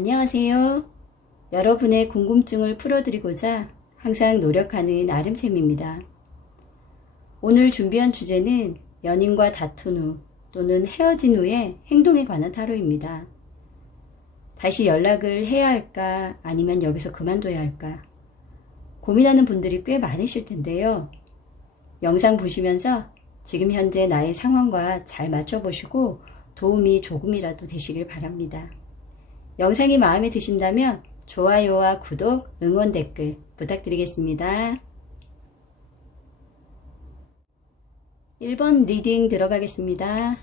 안녕하세요. 여러분의 궁금증을 풀어드리고자 항상 노력하는 아름쌤입니다. 오늘 준비한 주제는 연인과 다툰 후 또는 헤어진 후의 행동에 관한 타로입니다. 다시 연락을 해야 할까 아니면 여기서 그만둬야 할까 고민하는 분들이 꽤 많으실 텐데요. 영상 보시면서 지금 현재 나의 상황과 잘 맞춰보시고 도움이 조금이라도 되시길 바랍니다. 영상이 마음에 드신다면 좋아요와 구독, 응원 댓글 부탁드리겠습니다. 1번 리딩 들어가겠습니다.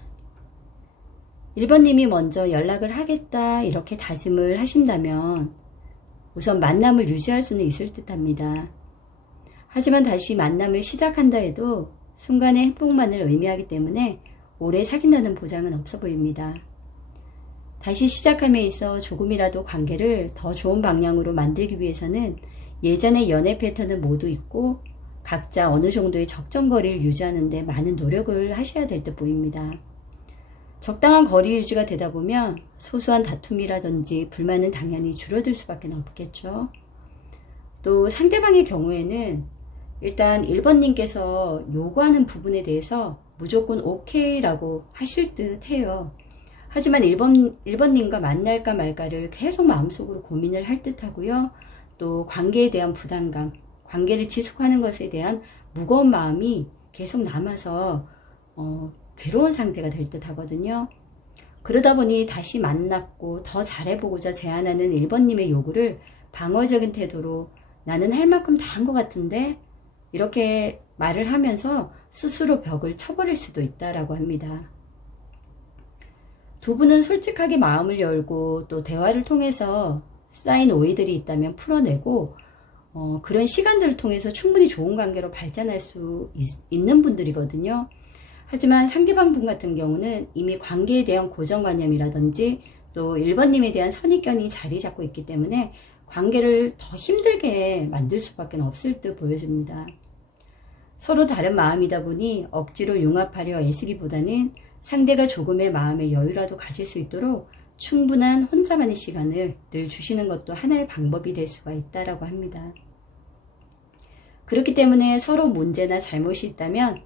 1번님이 먼저 연락을 하겠다 이렇게 다짐을 하신다면 우선 만남을 유지할 수는 있을 듯 합니다. 하지만 다시 만남을 시작한다 해도 순간의 행복만을 의미하기 때문에 오래 사귄다는 보장은 없어 보입니다. 다시 시작함에 있어 조금이라도 관계를 더 좋은 방향으로 만들기 위해서는 예전의 연애 패턴은 모두 있고 각자 어느 정도의 적정 거리를 유지하는데 많은 노력을 하셔야 될 듯 보입니다. 적당한 거리 유지가 되다 보면 소소한 다툼이라든지 불만은 당연히 줄어들 수밖에 없겠죠. 또 상대방의 경우에는 일단 1번님께서 요구하는 부분에 대해서 무조건 오케이라고 하실 듯 해요. 하지만 1번, 1번님과 만날까 말까를 계속 마음속으로 고민을 할 듯 하고요. 또 관계에 대한 부담감, 관계를 지속하는 것에 대한 무거운 마음이 계속 남아서 어, 괴로운 상태가 될 듯 하거든요. 그러다 보니 다시 만났고 더 잘해보고자 제안하는 1번님의 요구를 방어적인 태도로 나는 할 만큼 다 한 것 같은데 이렇게 말을 하면서 스스로 벽을 쳐버릴 수도 있다라고 합니다. 두 분은 솔직하게 마음을 열고 또 대화를 통해서 쌓인 오해들이 있다면 풀어내고 어, 그런 시간들을 통해서 충분히 좋은 관계로 발전할 수 있, 는 분들이거든요. 하지만 상대방 분 같은 경우는 이미 관계에 대한 고정관념이라든지 또 1번님에 대한 선입견이 자리 잡고 있기 때문에 관계를 더 힘들게 만들 수밖에 없을 듯 보여집니다. 서로 다른 마음이다 보니 억지로 융합하려 애쓰기보다는 상대가 조금의 마음의 여유라도 가질 수 있도록 충분한 혼자만의 시간을 늘 주시는 것도 하나의 방법이 될 수가 있다라고 합니다. 그렇기 때문에 서로 문제나 잘못이 있다면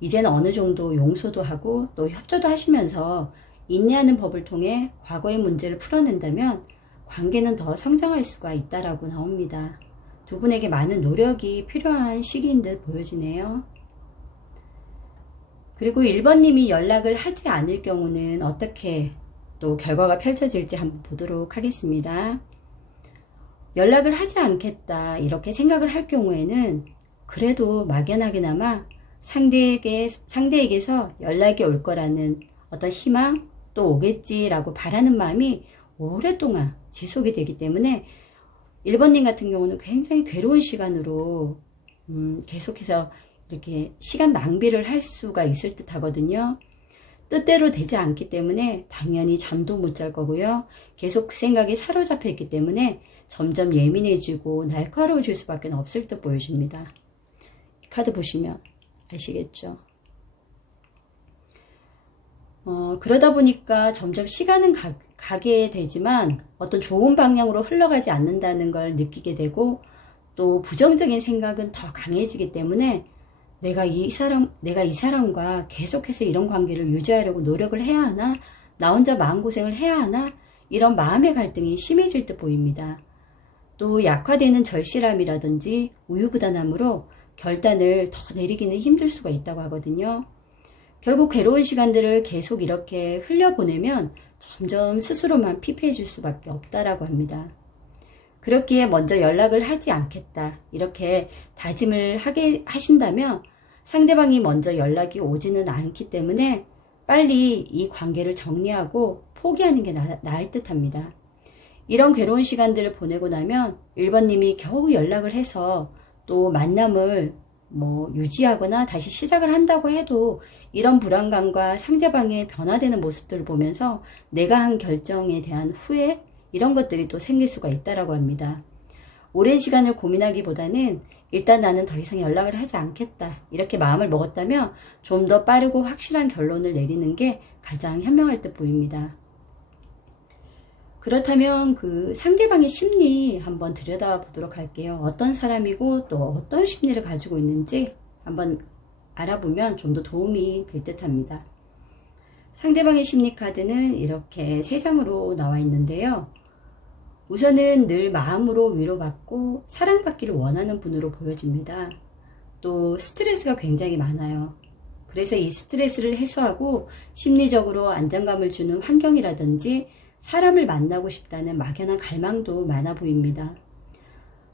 이제는 어느 정도 용서도 하고 또 협조도 하시면서 인내하는 법을 통해 과거의 문제를 풀어낸다면 관계는 더 성장할 수가 있다라고 나옵니다. 두 분에게 많은 노력이 필요한 시기인 듯 보여지네요. 그리고 1번님이 연락을 하지 않을 경우는 어떻게 또 결과가 펼쳐질지 한번 보도록 하겠습니다. 연락을 하지 않겠다 이렇게 생각을 할 경우에는 그래도 막연하게나마 상대에게 상대에게서 연락이 올 거라는 어떤 희망 또 오겠지라고 바라는 마음이 오랫동안 지속이 되기 때문에 1번님 같은 경우는 굉장히 괴로운 시간으로 음, 계속해서 이렇게 시간 낭비를 할 수가 있을 듯 하거든요. 뜻대로 되지 않기 때문에 당연히 잠도 못 잘 거고요. 계속 그 생각에 사로잡혀 있기 때문에 점점 예민해지고 날카로워질 수밖에 없을 듯 보여집니다. 이 카드 보시면 아시겠죠? 어, 그러다 보니까 점점 시간은 가, 가게 되지만 어떤 좋은 방향으로 흘러가지 않는다는 걸 느끼게 되고 또 부정적인 생각은 더 강해지기 때문에 내가 이 사람, 내가 이 사람과 계속해서 이런 관계를 유지하려고 노력을 해야 하나? 나 혼자 마음고생을 해야 하나? 이런 마음의 갈등이 심해질 듯 보입니다. 또 약화되는 절실함이라든지 우유부단함으로 결단을 더 내리기는 힘들 수가 있다고 하거든요. 결국 괴로운 시간들을 계속 이렇게 흘려보내면 점점 스스로만 피폐해질 수밖에 없다라고 합니다. 그렇기에 먼저 연락을 하지 않겠다. 이렇게 다짐을 하게 하신다면 상대방이 먼저 연락이 오지는 않기 때문에 빨리 이 관계를 정리하고 포기하는 게 나, 나을 듯 합니다. 이런 괴로운 시간들을 보내고 나면 1번님이 겨우 연락을 해서 또 만남을 뭐 유지하거나 다시 시작을 한다고 해도 이런 불안감과 상대방의 변화되는 모습들을 보면서 내가 한 결정에 대한 후회 이런 것들이 또 생길 수가 있다라고 합니다. 오랜 시간을 고민하기보다는 일단 나는 더 이상 연락을 하지 않겠다. 이렇게 마음을 먹었다면 좀 더 빠르고 확실한 결론을 내리는 게 가장 현명할 듯 보입니다. 그렇다면 그 상대방의 심리 한번 들여다보도록 할게요. 어떤 사람이고 또 어떤 심리를 가지고 있는지 한번 알아보면 좀 더 도움이 될 듯 합니다. 상대방의 심리 카드는 이렇게 세 장으로 나와 있는데요. 우선은 늘 마음으로 위로받고 사랑받기를 원하는 분으로 보여집니다. 또 스트레스가 굉장히 많아요. 그래서 이 스트레스를 해소하고 심리적으로 안정감을 주는 환경이라든지 사람을 만나고 싶다는 막연한 갈망도 많아 보입니다.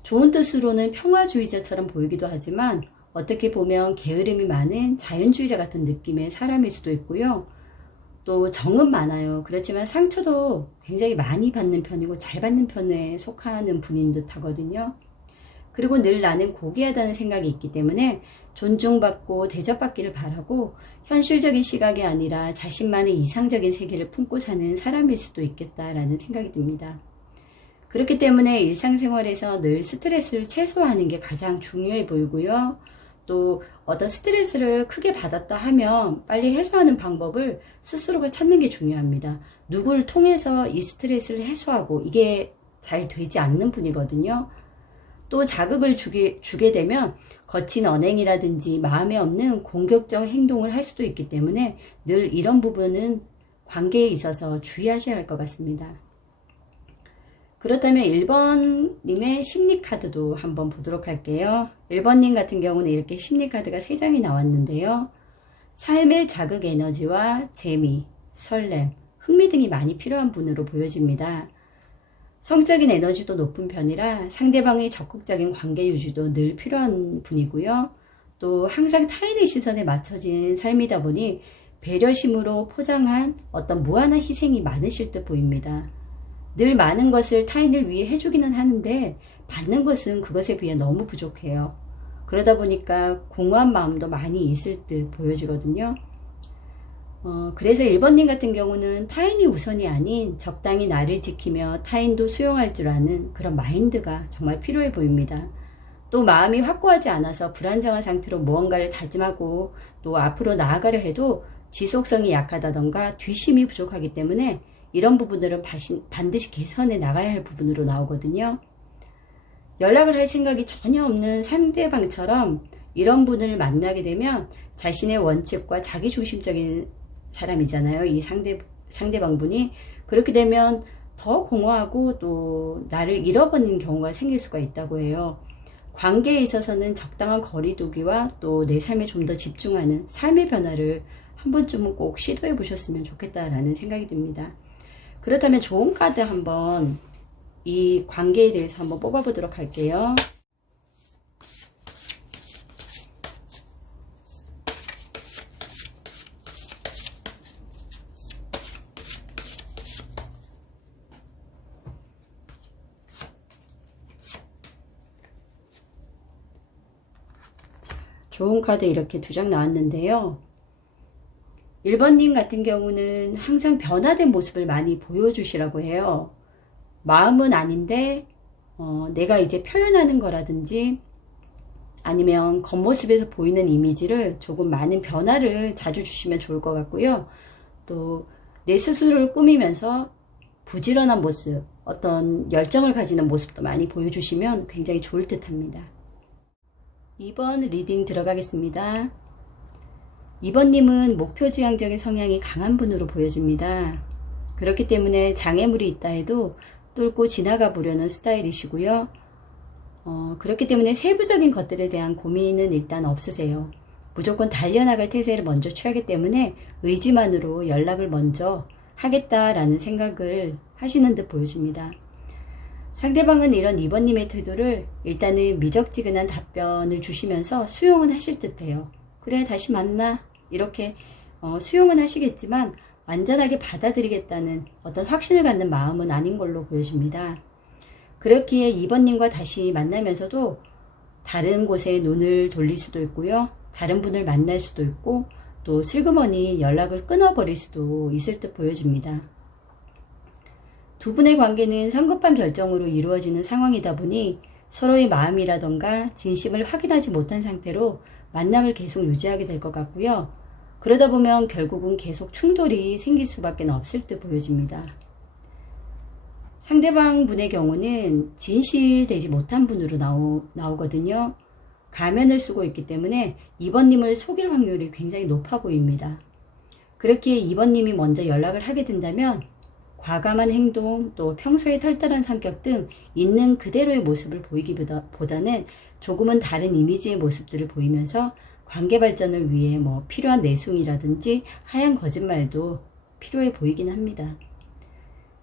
좋은 뜻으로는 평화주의자처럼 보이기도 하지만 어떻게 보면 게으름이 많은 자연주의자 같은 느낌의 사람일 수도 있고요. 또 정은 많아요. 그렇지만 상처도 굉장히 많이 받는 편이고 잘 받는 편에 속하는 분인 듯 하거든요. 그리고 늘 나는 고귀하다는 생각이 있기 때문에 존중받고 대접받기를 바라고 현실적인 시각이 아니라 자신만의 이상적인 세계를 품고 사는 사람일 수도 있겠다라는 생각이 듭니다. 그렇기 때문에 일상생활에서 늘 스트레스를 최소화하는 게 가장 중요해 보이고요. 또 어떤 스트레스를 크게 받았다 하면 빨리 해소하는 방법을 스스로가 찾는 게 중요합니다. 누구를 통해서 이 스트레스를 해소하고 이게 잘 되지 않는 분이거든요. 또 자극을 주게, 주게 되면 거친 언행이라든지 마음에 없는 공격적 행동을 할 수도 있기 때문에 늘 이런 부분은 관계에 있어서 주의하셔야 할 것 같습니다. 그렇다면 1번님의 심리카드도 한번 보도록 할게요. 1번님 같은 경우는 이렇게 심리카드가 3장이 나왔는데요. 삶의 자극 에너지와 재미, 설렘, 흥미 등이 많이 필요한 분으로 보여집니다. 성적인 에너지도 높은 편이라 상대방의 적극적인 관계 유지도 늘 필요한 분이고요. 또 항상 타인의 시선에 맞춰진 삶이다 보니 배려심으로 포장한 어떤 무한한 희생이 많으실 듯 보입니다. 늘 많은 것을 타인을 위해 해주기는 하는데 받는 것은 그것에 비해 너무 부족해요. 그러다 보니까 공허한 마음도 많이 있을 듯 보여지거든요. 어, 그래서 1번님 같은 경우는 타인이 우선이 아닌 적당히 나를 지키며 타인도 수용할 줄 아는 그런 마인드가 정말 필요해 보입니다. 또 마음이 확고하지 않아서 불안정한 상태로 무언가를 다짐하고 또 앞으로 나아가려 해도 지속성이 약하다던가 뒤심이 부족하기 때문에 이런 부분들은 반드시 개선해 나가야 할 부분으로 나오거든요. 연락을 할 생각이 전혀 없는 상대방처럼 이런 분을 만나게 되면 자신의 원칙과 자기 중심적인 사람이잖아요. 이 상대, 상대방분이. 그렇게 되면 더 공허하고 또 나를 잃어버리는 경우가 생길 수가 있다고 해요. 관계에 있어서는 적당한 거리두기와 또 내 삶에 좀 더 집중하는 삶의 변화를 한 번쯤은 꼭 시도해 보셨으면 좋겠다라는 생각이 듭니다. 그렇다면 좋은 카드 한번 이 관계에 대해서 한번 뽑아보도록 할게요. 좋은 카드 이렇게 두 장 나왔는데요. 1번님 같은 경우는 항상 변화된 모습을 많이 보여주시라고 해요. 마음은 아닌데, 어, 내가 이제 표현하는 거라든지, 아니면 겉모습에서 보이는 이미지를 조금 많은 변화를 자주 주시면 좋을 것 같고요. 또, 내 스스로를 꾸미면서 부지런한 모습, 어떤 열정을 가지는 모습도 많이 보여주시면 굉장히 좋을 듯 합니다. 2번 리딩 들어가겠습니다. 2번님은 목표지향적인 성향이 강한 분으로 보여집니다. 그렇기 때문에 장애물이 있다 해도 뚫고 지나가 보려는 스타일이시고요. 어, 그렇기 때문에 세부적인 것들에 대한 고민은 일단 없으세요. 무조건 달려나갈 태세를 먼저 취하기 때문에 의지만으로 연락을 먼저 하겠다라는 생각을 하시는 듯 보여집니다. 상대방은 이런 2번님의 태도를 일단은 미적지근한 답변을 주시면서 수용은 하실 듯 해요. 그래, 다시 만나. 이렇게 어, 수용은 하시겠지만 완전하게 받아들이겠다는 어떤 확신을 갖는 마음은 아닌 걸로 보여집니다. 그렇기에 2번님과 다시 만나면서도 다른 곳에 눈을 돌릴 수도 있고요. 다른 분을 만날 수도 있고 또 슬그머니 연락을 끊어버릴 수도 있을 듯 보여집니다. 두 분의 관계는 성급한 결정으로 이루어지는 상황이다 보니 서로의 마음이라던가 진심을 확인하지 못한 상태로 만남을 계속 유지하게 될 것 같고요. 그러다 보면 결국은 계속 충돌이 생길 수밖에 없을 듯 보여집니다. 상대방 분의 경우는 진실되지 못한 분으로 나오, 나오거든요. 가면을 쓰고 있기 때문에 2번님을 속일 확률이 굉장히 높아 보입니다. 그렇게 2번님이 먼저 연락을 하게 된다면 과감한 행동, 또 평소에 털털한 성격 등 있는 그대로의 모습을 보이기보다는 조금은 다른 이미지의 모습들을 보이면서 관계 발전을 위해 뭐 필요한 내숭이라든지 하얀 거짓말도 필요해 보이긴 합니다.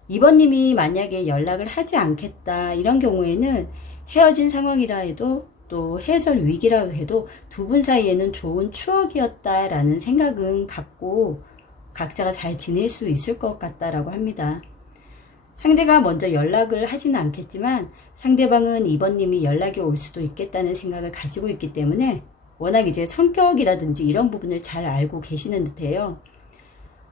2번님이 만약에 연락을 하지 않겠다 이런 경우에는 헤어진 상황이라 해도 또 해설 위기라고 해도 두 분 사이에는 좋은 추억이었다라는 생각은 갖고 각자가 잘 지낼 수 있을 것 같다라고 합니다. 상대가 먼저 연락을 하지는 않겠지만 상대방은 2번님이 연락이 올 수도 있겠다는 생각을 가지고 있기 때문에 워낙 이제 성격이라든지 이런 부분을 잘 알고 계시는 듯해요.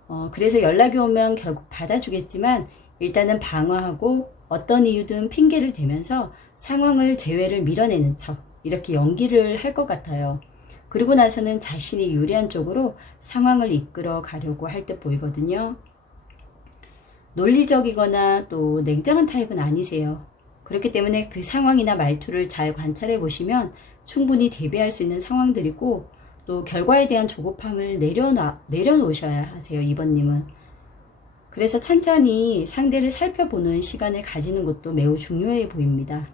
어, 그래서 연락이 오면 결국 받아주겠지만 일단은 방어하고 어떤 이유든 핑계를 대면서 상황을 재회를 밀어내는 척 이렇게 연기를 할 것 같아요. 그리고 나서는 자신이 유리한 쪽으로 상황을 이끌어 가려고 할때 보이거든요. 논리적이거나 또 냉정한 타입은 아니세요. 그렇기 때문에 그 상황이나 말투를 잘 관찰해 보시면 충분히 대비할 수 있는 상황들이고 또 결과에 대한 조급함을 내려놔, 내려놓으셔야 하세요, 이번님은. 그래서 찬찬히 상대를 살펴보는 시간을 가지는 것도 매우 중요해 보입니다.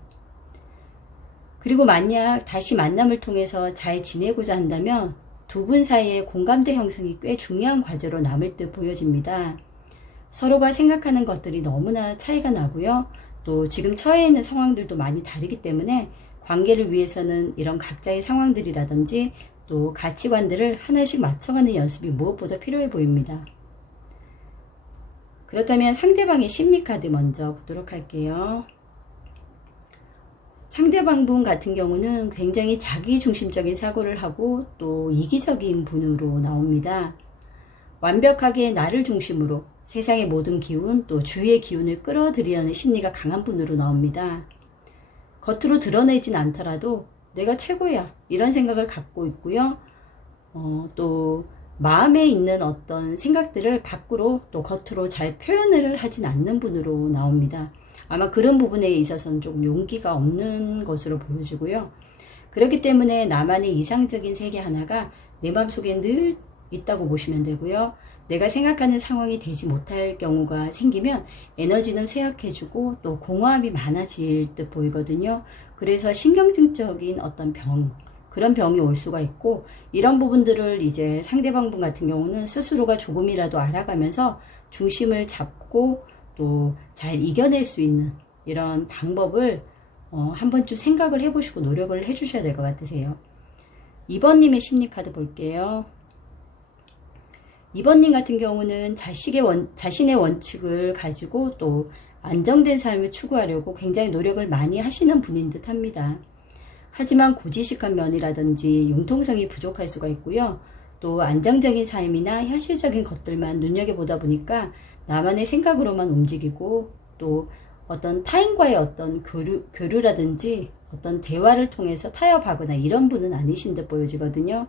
그리고 만약 다시 만남을 통해서 잘 지내고자 한다면 두 분 사이의 공감대 형성이 꽤 중요한 과제로 남을 듯 보여집니다. 서로가 생각하는 것들이 너무나 차이가 나고요. 또 지금 처해 있는 상황들도 많이 다르기 때문에 관계를 위해서는 이런 각자의 상황들이라든지 또 가치관들을 하나씩 맞춰가는 연습이 무엇보다 필요해 보입니다. 그렇다면 상대방의 심리카드 먼저 보도록 할게요. 상대방 분 같은 경우는 굉장히 자기중심적인 사고를 하고 또 이기적인 분으로 나옵니다. 완벽하게 나를 중심으로 세상의 모든 기운 또 주위의 기운을 끌어들이려는 심리가 강한 분으로 나옵니다. 겉으로 드러내진 않더라도 내가 최고야 이런 생각을 갖고 있고요. 어, 또 마음에 있는 어떤 생각들을 밖으로 또 겉으로 잘 표현을 하진 않는 분으로 나옵니다. 아마 그런 부분에 있어서는 좀 용기가 없는 것으로 보여지고요. 그렇기 때문에 나만의 이상적인 세계 하나가 내 마음속에 늘 있다고 보시면 되고요. 내가 생각하는 상황이 되지 못할 경우가 생기면 에너지는 쇠약해지고 또 공허함이 많아질 듯 보이거든요. 그래서 신경증적인 어떤 병, 그런 병이 올 수가 있고 이런 부분들을 이제 상대방 분 같은 경우는 스스로가 조금이라도 알아가면서 중심을 잡고 또 잘 이겨낼 수 있는 이런 방법을 어, 한 번쯤 생각을 해보시고 노력을 해주셔야 될 것 같으세요. 2번님의 심리카드 볼게요. 2번님 같은 경우는 자식의 원, 자신의 원칙을 가지고 또 안정된 삶을 추구하려고 굉장히 노력을 많이 하시는 분인 듯 합니다. 하지만 고지식한 면이라든지 융통성이 부족할 수가 있고요. 또 안정적인 삶이나 현실적인 것들만 눈여겨보다 보니까 나만의 생각으로만 움직이고 또 어떤 타인과의 어떤 교류, 교류라든지 어떤 대화를 통해서 타협하거나 이런 분은 아니신 듯 보여지거든요.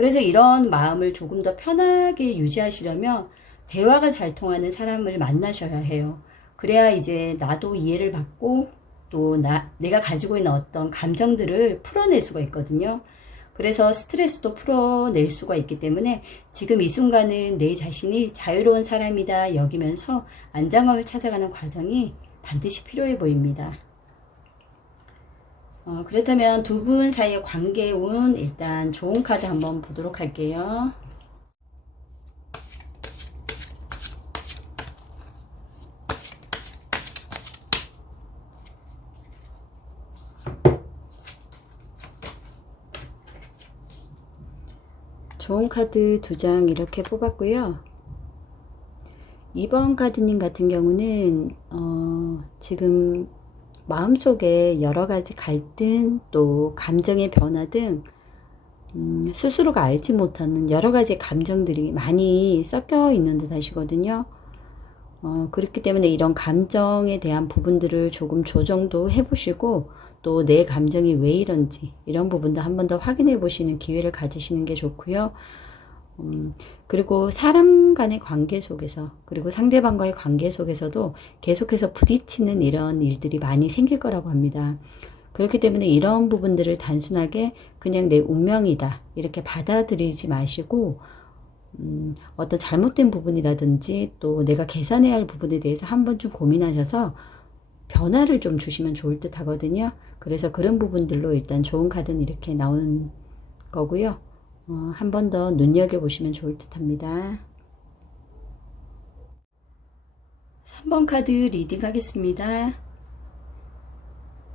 그래서 이런 마음을 조금 더 편하게 유지하시려면 대화가 잘 통하는 사람을 만나셔야 해요. 그래야 이제 나도 이해를 받고 또 나, 내가 가지고 있는 어떤 감정들을 풀어낼 수가 있거든요. 그래서 스트레스도 풀어낼 수가 있기 때문에 지금 이 순간은 내 자신이 자유로운 사람이다 여기면서 안정감을 찾아가는 과정이 반드시 필요해 보입니다. 어, 그렇다면 두 분 사이의 관계 운 일단 좋은 카드 한번 보도록 할게요. 좋은 카드 두 장 이렇게 뽑았고요. 2번 카드님 같은 경우는 어, 지금 마음속에 여러 가지 갈등 또 감정의 변화 등 음, 스스로가 알지 못하는 여러 가지 감정들이 많이 섞여 있는 듯 하시거든요. 어, 그렇기 때문에 이런 감정에 대한 부분들을 조금 조정도 해보시고 또 내 감정이 왜 이런지 이런 부분도 한 번 더 확인해 보시는 기회를 가지시는 게 좋고요. 음, 그리고 사람 간의 관계 속에서, 그리고 상대방과의 관계 속에서도 계속해서 부딪히는 이런 일들이 많이 생길 거라고 합니다. 그렇기 때문에 이런 부분들을 단순하게 그냥 내 운명이다. 이렇게 받아들이지 마시고, 음, 어떤 잘못된 부분이라든지 또 내가 계산해야 할 부분에 대해서 한 번쯤 고민하셔서 변화를 좀 주시면 좋을 듯 하거든요. 그래서 그런 부분들로 일단 좋은 카드는 이렇게 나온 거고요. 어, 한 번 더 눈여겨보시면 좋을 듯 합니다. 3번 카드 리딩 하겠습니다.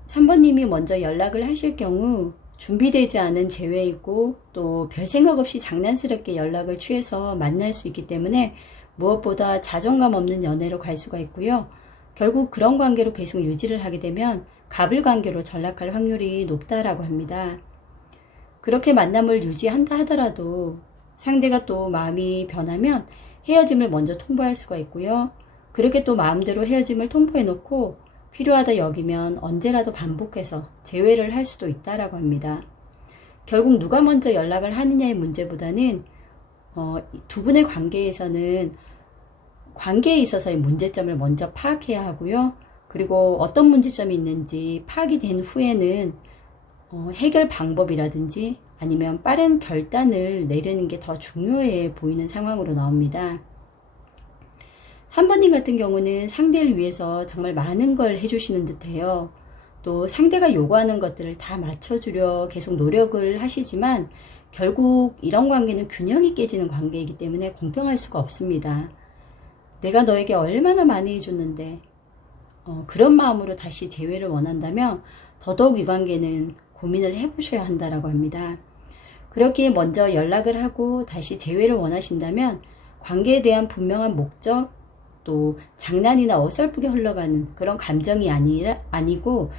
3번님이 먼저 연락을 하실 경우 준비되지 않은 재회이고 또 별 생각 없이 장난스럽게 연락을 취해서 만날 수 있기 때문에 무엇보다 자존감 없는 연애로 갈 수가 있고요. 결국 그런 관계로 계속 유지를 하게 되면 갑을 관계로 전락할 확률이 높다라고 합니다. 그렇게 만남을 유지한다 하더라도 상대가 또 마음이 변하면 헤어짐을 먼저 통보할 수가 있고요. 그렇게 또 마음대로 헤어짐을 통보해 놓고 필요하다 여기면 언제라도 반복해서 재회를 할 수도 있다라고 합니다. 결국 누가 먼저 연락을 하느냐의 문제보다는 어, 두 분의 관계에서는 관계에 있어서의 문제점을 먼저 파악해야 하고요. 그리고 어떤 문제점이 있는지 파악이 된 후에는 어, 해결 방법이라든지 아니면 빠른 결단을 내리는 게 더 중요해 보이는 상황으로 나옵니다. 3번님 같은 경우는 상대를 위해서 정말 많은 걸 해주시는 듯해요. 또 상대가 요구하는 것들을 다 맞춰주려 계속 노력을 하시지만 결국 이런 관계는 균형이 깨지는 관계이기 때문에 공평할 수가 없습니다. 내가 너에게 얼마나 많이 해줬는데 어, 그런 마음으로 다시 재회를 원한다면 더더욱 이 관계는 고민을 해보셔야 한다라고 합니다. 그렇기에 먼저 연락을 하고 다시 재회를 원하신다면 관계에 대한 분명한 목적 또 장난이나 어설프게 흘러가는 그런 감정이 아니라, 아니고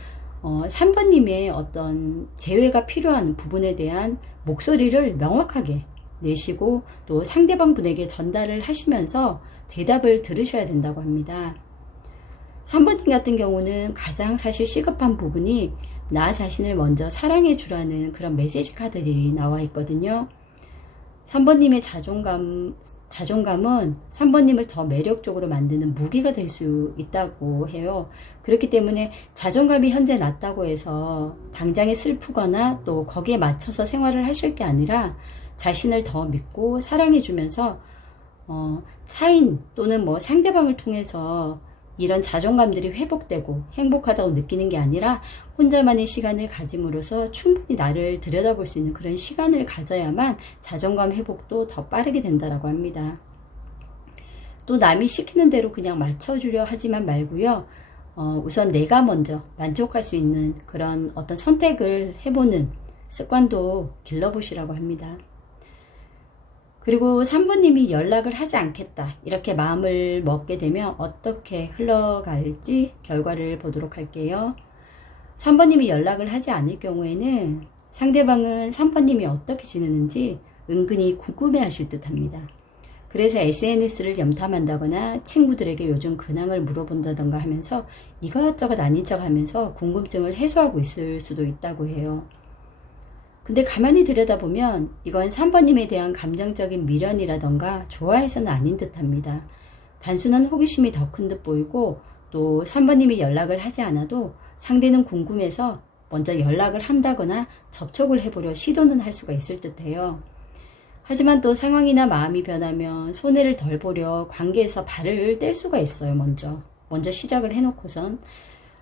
어, 3번님의 어떤 재회가 필요한 부분에 대한 목소리를 명확하게 내시고 또 상대방 분에게 전달을 하시면서 대답을 들으셔야 된다고 합니다. 3번님 같은 경우는 가장 사실 시급한 부분이 나 자신을 먼저 사랑해 주라는 그런 메시지 카드들이 나와 있거든요. 3번님의 자존감, 자존감은 3번님을 더 매력적으로 만드는 무기가 될 수 있다고 해요. 그렇기 때문에 자존감이 현재 낮다고 해서 당장에 슬프거나 또 거기에 맞춰서 생활을 하실 게 아니라 자신을 더 믿고 사랑해 주면서 어, 타인 또는 뭐 상대방을 통해서 이런 자존감들이 회복되고 행복하다고 느끼는 게 아니라 혼자만의 시간을 가짐으로써 충분히 나를 들여다볼 수 있는 그런 시간을 가져야만 자존감 회복도 더 빠르게 된다라고 합니다. 또 남이 시키는 대로 그냥 맞춰주려 하지만 말고요. 어, 우선 내가 먼저 만족할 수 있는 그런 어떤 선택을 해보는 습관도 길러보시라고 합니다. 그리고 3번님이 연락을 하지 않겠다. 이렇게 마음을 먹게 되면 어떻게 흘러갈지 결과를 보도록 할게요. 3번님이 연락을 하지 않을 경우에는 상대방은 3번님이 어떻게 지내는지 은근히 궁금해 하실 듯 합니다. 그래서 SNS를 염탐한다거나 친구들에게 요즘 근황을 물어본다던가 하면서 이것저것 아닌 척 하면서 궁금증을 해소하고 있을 수도 있다고 해요. 근데 가만히 들여다보면 이건 3번님에 대한 감정적인 미련이라던가 좋아해서는 아닌 듯 합니다. 단순한 호기심이 더 큰 듯 보이고 또 3번님이 연락을 하지 않아도 상대는 궁금해서 먼저 연락을 한다거나 접촉을 해보려 시도는 할 수가 있을 듯 해요. 하지만 또 상황이나 마음이 변하면 손해를 덜 보려 관계에서 발을 뗄 수가 있어요, 먼저. 먼저 시작을 해놓고선.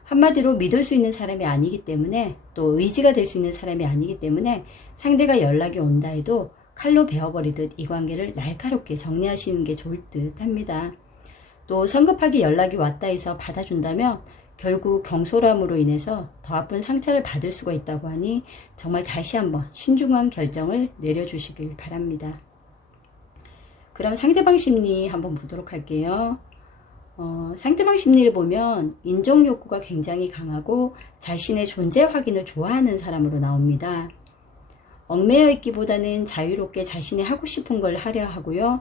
한마디로 믿을 수 있는 사람이 아니기 때문에 또 의지가 될 수 있는 사람이 아니기 때문에 상대가 연락이 온다 해도 칼로 베어버리듯 이 관계를 날카롭게 정리하시는 게 좋을 듯 합니다. 또 성급하게 연락이 왔다 해서 받아준다면 결국 경솔함으로 인해서 더 아픈 상처를 받을 수가 있다고 하니 정말 다시 한번 신중한 결정을 내려주시길 바랍니다. 그럼 상대방 심리 한번 보도록 할게요. 어, 상대방 심리를 보면 인정 욕구가 굉장히 강하고 자신의 존재 확인을 좋아하는 사람으로 나옵니다. 얽매여 있기보다는 자유롭게 자신이 하고 싶은 걸 하려 하고요.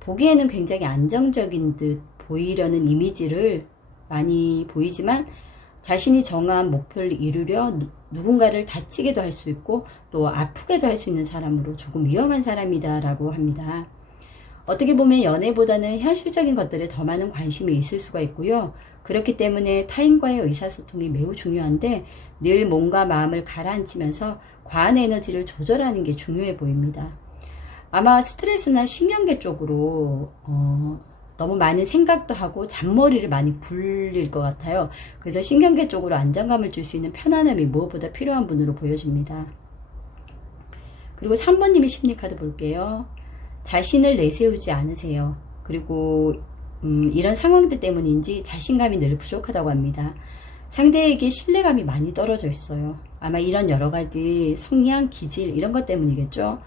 보기에는 굉장히 안정적인 듯 보이려는 이미지를 많이 보이지만 자신이 정한 목표를 이루려 누- 누군가를 다치게도 할 수 있고 또 아프게도 할 수 있는 사람으로 조금 위험한 사람이다라고 합니다. 어떻게 보면 연애보다는 현실적인 것들에 더 많은 관심이 있을 수가 있고요. 그렇기 때문에 타인과의 의사소통이 매우 중요한데 늘 몸과 마음을 가라앉히면서 과한 에너지를 조절하는 게 중요해 보입니다. 아마 스트레스나 신경계 쪽으로 어, 너무 많은 생각도 하고 잔머리를 많이 굴릴 것 같아요. 그래서 신경계 쪽으로 안정감을 줄 수 있는 편안함이 무엇보다 필요한 분으로 보여집니다. 그리고 3번님의 심리카드 볼게요. 자신을 내세우지 않으세요. 그리고 음, 이런 상황들 때문인지 자신감이 늘 부족하다고 합니다. 상대에게 신뢰감이 많이 떨어져 있어요. 아마 이런 여러 가지 성향, 기질 이런 것 때문이겠죠.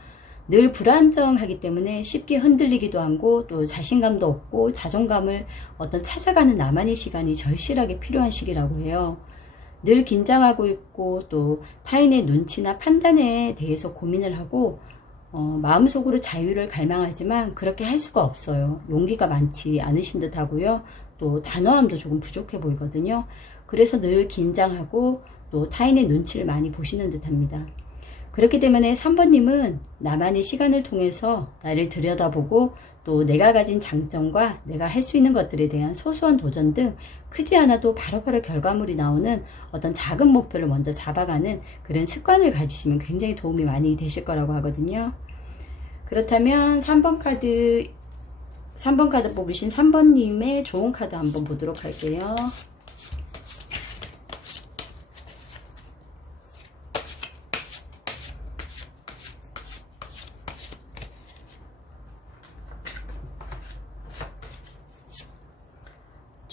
늘 불안정하기 때문에 쉽게 흔들리기도 하고 또 자신감도 없고 자존감을 어떤 찾아가는 나만의 시간이 절실하게 필요한 시기라고 해요. 늘 긴장하고 있고 또 타인의 눈치나 판단에 대해서 고민을 하고 어, 마음속으로 자유를 갈망하지만 그렇게 할 수가 없어요. 용기가 많지 않으신 듯 하고요. 또 단호함도 조금 부족해 보이거든요. 그래서 늘 긴장하고 또 타인의 눈치를 많이 보시는 듯 합니다. 그렇기 때문에 3번님은 나만의 시간을 통해서 나를 들여다보고 또 내가 가진 장점과 내가 할 수 있는 것들에 대한 소소한 도전 등 크지 않아도 바로 바로 결과물이 나오는 어떤 작은 목표를 먼저 잡아가는 그런 습관을 가지시면 굉장히 도움이 많이 되실 거라고 하거든요. 그렇다면 3번 카드, 3번 카드 뽑으신 3번님의 좋은 카드 한번 보도록 할게요.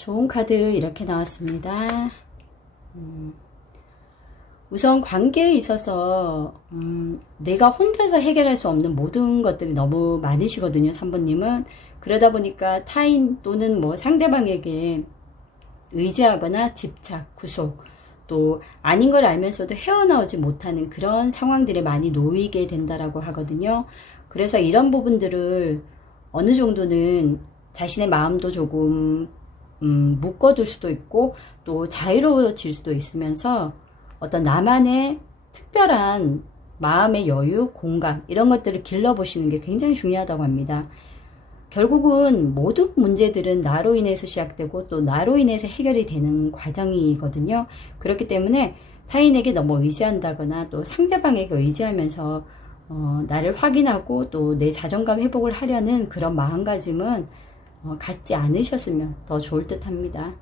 좋은 카드 이렇게 나왔습니다. 음, 우선 관계에 있어서 음, 내가 혼자서 해결할 수 없는 모든 것들이 너무 많으시거든요. 3번님은. 그러다 보니까 타인 또는 뭐 상대방에게 의지하거나 집착, 구속, 또 아닌 걸 알면서도 헤어나오지 못하는 그런 상황들에 많이 놓이게 된다라고 하거든요. 그래서 이런 부분들을 어느 정도는 자신의 마음도 조금 음, 묶어둘 수도 있고 또 자유로워질 수도 있으면서 어떤 나만의 특별한 마음의 여유, 공간 이런 것들을 길러보시는 게 굉장히 중요하다고 합니다. 결국은 모든 문제들은 나로 인해서 시작되고 또 나로 인해서 해결이 되는 과정이거든요. 그렇기 때문에 타인에게 너무 의지한다거나 또 상대방에게 의지하면서 어, 나를 확인하고 또 내 자존감 회복을 하려는 그런 마음가짐은 어, 갖지 않으셨으면 더 좋을 듯 합니다.